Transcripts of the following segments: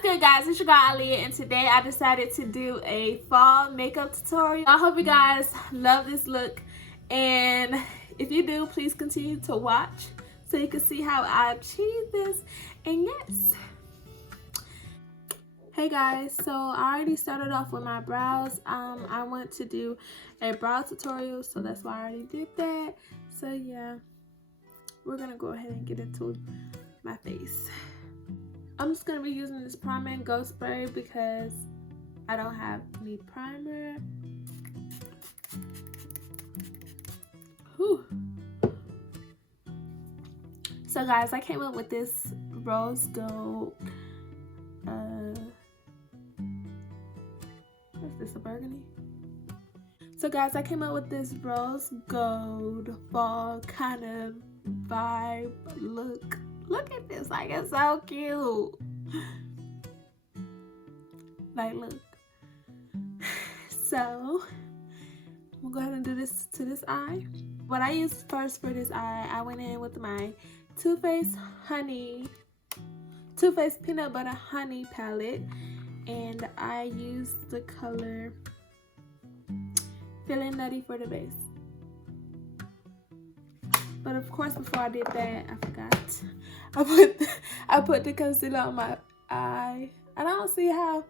What's good, guys? It's your girl Aaliyah, and today I decided to do a fall makeup tutorial. I hope you guys love this look, and if you do, please continue to watch so you can see how I achieve this. And yes, hey guys, so I already started off with my brows. I want to do a brow tutorial, so that's why I already did that. So yeah, we're gonna go ahead and get into my face. I'm just gonna be using this primer and Ghost Spray because I don't have any primer. Whew. So guys, I came up with this rose gold. What's this, a burgundy? So guys, I came up with this rose gold fall kind of vibe look. Look at this, like it's so cute. Like, look. So I'm gonna go ahead and do this to this eye. What I used first for this eye, I went in with my Too Faced Peanut Butter Honey palette, and I used the color Feeling Nutty for the base. But of course, before I did that, I forgot. I put the concealer on my eye. And I don't see how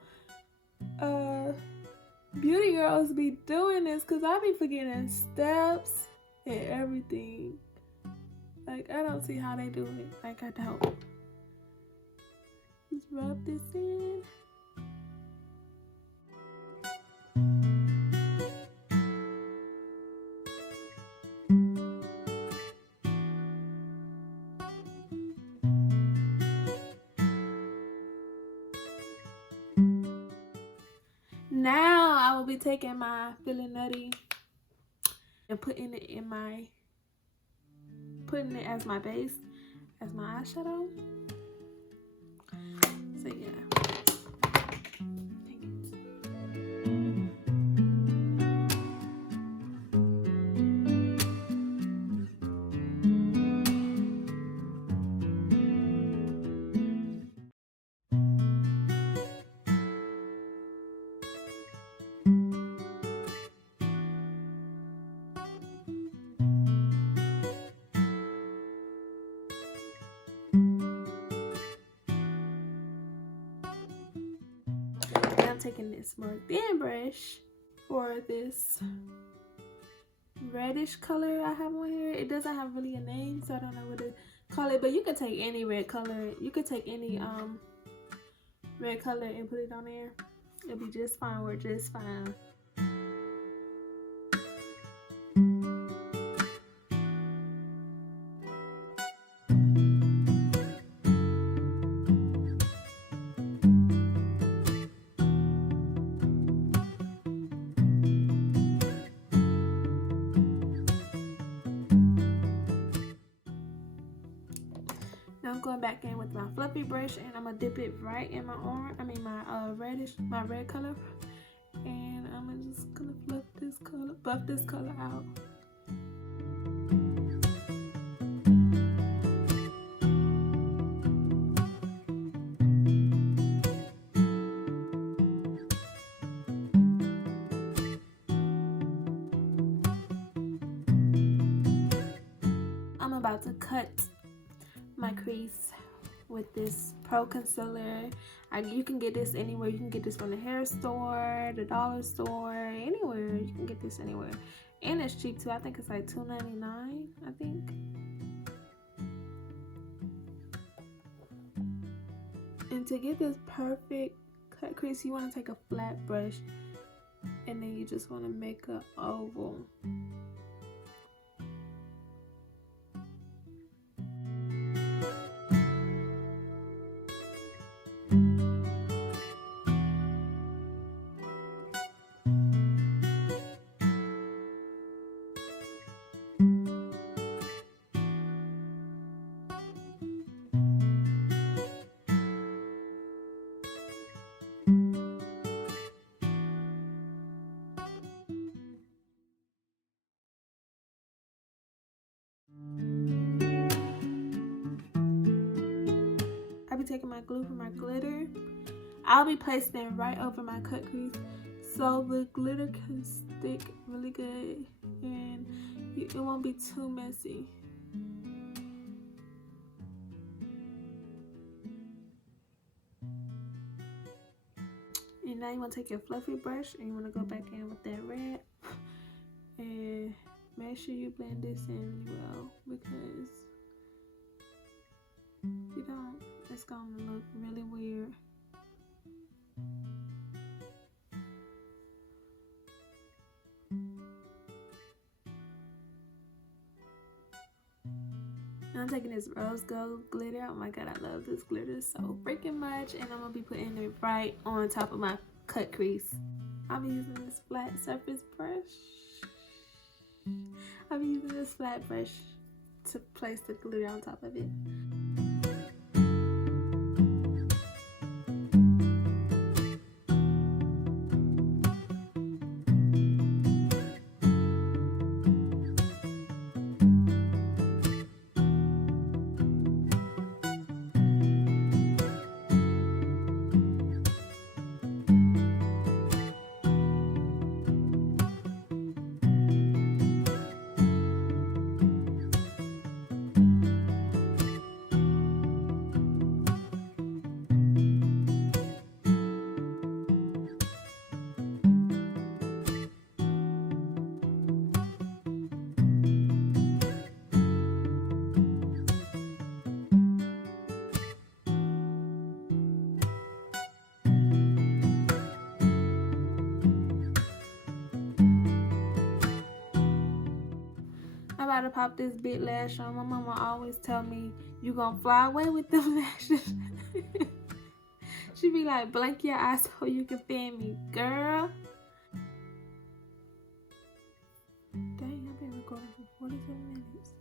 beauty girls be doing this, because I be forgetting steps and everything. Like, I don't see how they do it. Like, I don't. Just rub this in. Now I will be taking my Feeling Nutty and putting it as my base, as my eyeshadow. So yeah. I'm taking this more thin brush for this reddish color I have on here. It doesn't have really a name, so I don't know what to call it, but you can take any red color. You could take any red color and put it on there. It'll be just fine. Work just fine. Now I'm going back in with my fluffy brush, and I'm gonna dip it right in my orange. I mean my red color, and I'm just gonna buff this color out. I'm about to cut my crease with this Pro Concealer. You can get this anywhere. You can get this from the hair store, the dollar store, anywhere. You can get this anywhere, and it's cheap too. I think it's like $2.99. I think. And to get this perfect cut crease, you want to take a flat brush, and then you just want to make an oval. I be taking my glue for my glitter, I'll be placing it right over my cut crease so the glitter can stick really good and it won't be too messy. And now you want to take your fluffy brush and you want to go back in with that red and make sure you blend this in really well, because if you don't, it's going to look really weird. I'm taking this rose gold glitter. Oh my god, I love this glitter so freaking much. And I'm going to be putting it right on top of my cut crease. I'll be using this flat surface brush. I'll be using this flat brush to place the glitter on top of it. I'm about to pop this big lash on. My mama always tell me, you gonna fly away with them lashes. She be like, blink your eyes so you can fan me, girl. Dang, I've been recording for 47 minutes.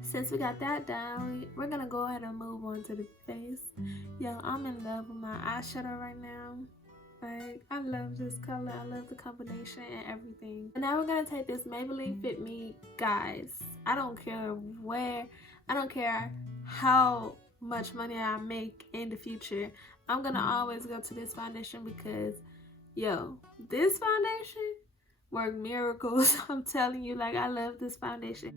Since we got that down, we're gonna go ahead and move on to the face. Yo, I'm in love with my eyeshadow right now. Like, I love this color. I love the combination and everything. And now we're gonna take this Maybelline Fit Me, guys. I don't care how much money I make in the future. I'm gonna always go to this foundation because, yo, this foundation worked miracles. I'm telling you, like, I love this foundation.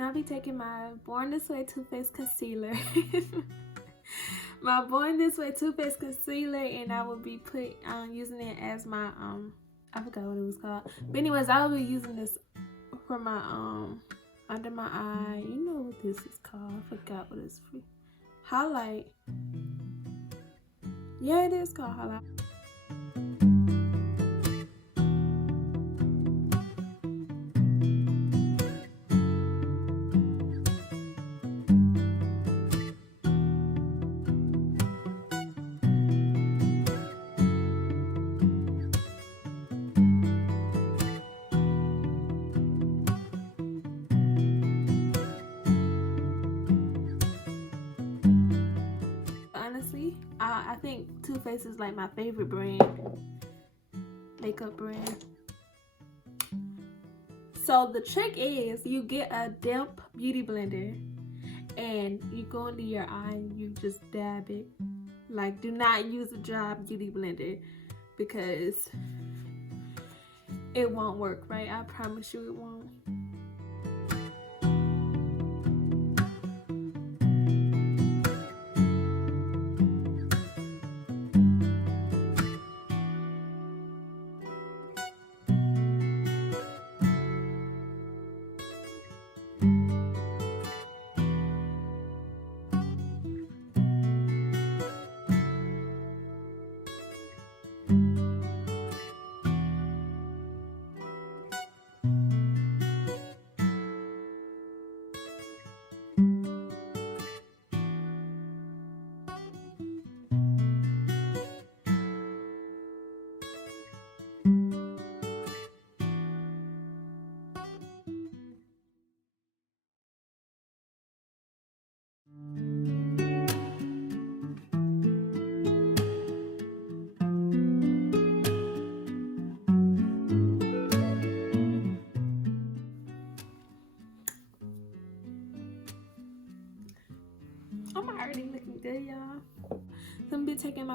I'll be taking my Born This Way Too Faced concealer. My Born This Way Too Faced concealer, and I will be using it as my I forgot what it was called. But anyways, I will be using this for my under my eye. You know what this is called? I forgot what it's for. Highlight. Yeah, it is called highlight. I think Too Faced is like my favorite brand, makeup brand. So the trick is you get a damp beauty blender and you go into your eye and you just dab it. Like, do not use a dry beauty blender because it won't work, right? I promise you it won't.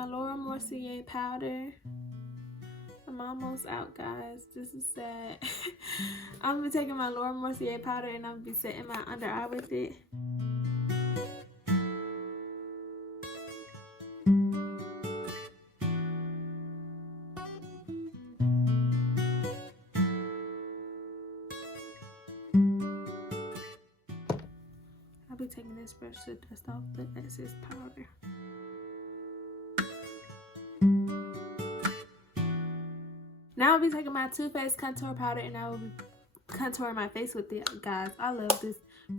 my Laura Mercier powder. I'm almost out, guys. This is sad. I'm gonna be taking my Laura Mercier powder and I'm gonna be setting my under eye with it. I'll be taking this brush to dust off the excess powder. Now I'll be taking my Too Faced contour powder and I will be contouring my face with it, guys. I love this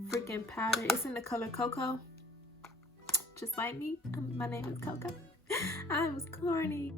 freaking powder. It's in the color Cocoa. Just like me. My name is Coco. I was corny.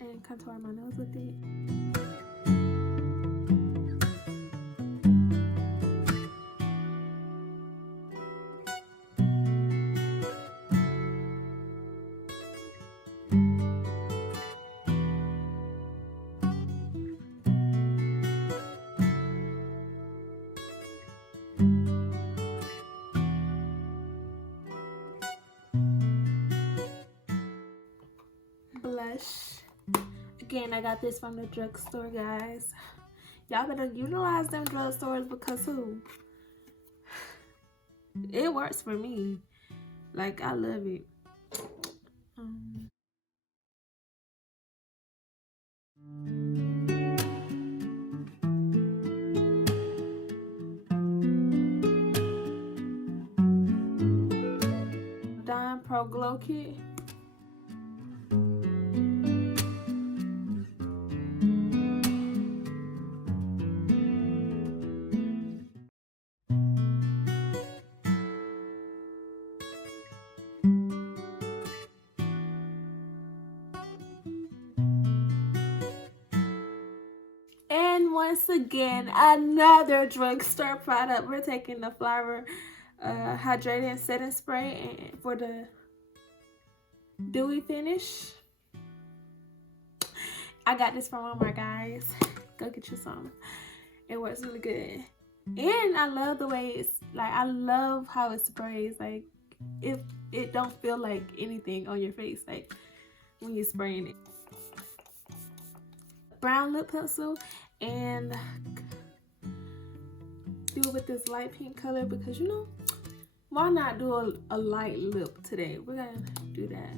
And contour my nose with it. Blush. Again, I got this from the drugstore, guys. Y'all better utilize them drugstores because it works for me. Like, I love it. Dawn Pro Glow Kit. Once again, another drugstore product. We're taking the Flower Hydrating Setting Spray and for the dewy finish. I got this from Walmart, guys. Go get you some. It works really good. And I love the way it's, like, I love how it sprays. Like, it don't feel like anything on your face, like, when you're spraying it. Brown lip pencil. And do it with this light pink color because, you know, why not do a light lip today? We're gonna do that.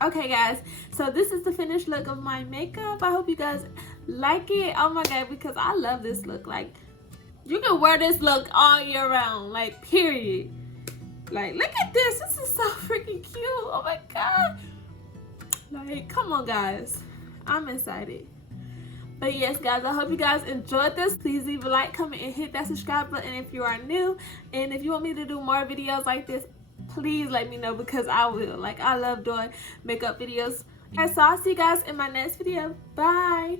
Okay, guys, so this is the finished look of my makeup. I hope you guys like it. Oh my god, because I love this look. Like, you can wear this look all year round, like, period. Like, look at this. This is so freaking cute. Oh my god. Like, come on, guys. I'm excited. But yes, guys, I hope you guys enjoyed this. Please leave a like, comment, and hit that subscribe button if you are new. And if you want me to do more videos like this, please let me know because I will. Like, I love doing makeup videos. And so I'll see you guys in my next video. Bye.